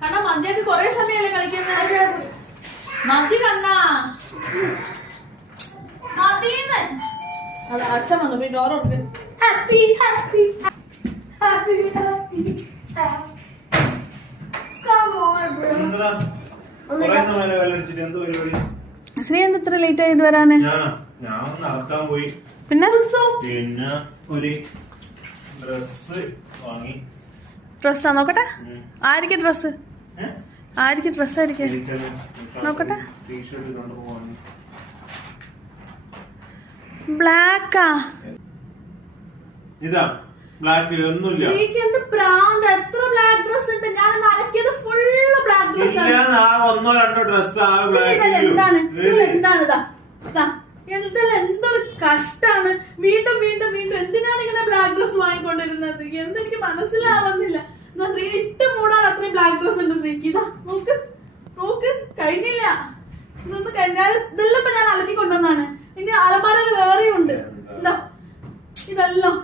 കണ്ണാ മന്തിയൊക്കെ കൊറേ സമയല്ലേ കളിക്കുന്നത്. മന്തി കണ്ണാ മതിന്ന്. അതെ അച്ഛൻ വന്നു പോയി ഡോർ കൊടുക്ക്. Happy happy happy happy Shri എന്താ ഇത്ര ലേറ്റ് ആയത് വരാന്? പിന്നെ ഒരു ഡ്രസ്സാ നോക്കട്ടെ. ആയിരിക്കും ഡ്രസ്? ആയിരിക്കും ഡ്രസ് ആയിരിക്കും നോക്കട്ടെ. ബ്ലാക്കാ? ഇതാ ബ്ലാക്ക് ഒന്നുമില്ല. എന്ത് പ്രാന്ത്, എത്ര ബ്ലാക്ക് ഡ്രസ് ഉണ്ട്? ഞാൻ അലക്കിയത് ഫുള്ള് ബ്ലാക്ക് ഡ്രസ് ആണ്. ഒന്നോ രണ്ടോ ഡ്രസ് എന്താണ് ഇതാ എന്തെല്ലാം എന്തൊരു കഷ്ടാണ്. വീണ്ടും വീണ്ടും വീണ്ടും എന്തിനാണ് ഇങ്ങനെ ബ്ലാക്ക് ഡ്രസ് വാങ്ങിക്കൊണ്ടിരുന്നത്? എന്തെനിക്ക് മനസ്സിലാവുന്നില്ല. ശ്രീ ഇട്ട് മൂടാൻ അത്രയും ബ്ലാക്ക് ഡ്രസ് ഉണ്ട് ശ്രീക്ക്. ഇതാ നോക്ക് നോക്ക്, കഴിഞ്ഞില്ല. ഇതൊന്ന് കഴിഞ്ഞാൽ ഇതെല്ലാം ഇപ്പൊ ഞാൻ അലക്കി കൊണ്ടുവന്നാണ്. ഇനി അലമാരയിൽ വേറെയും ഉണ്ട്. ഇതെല്ലാം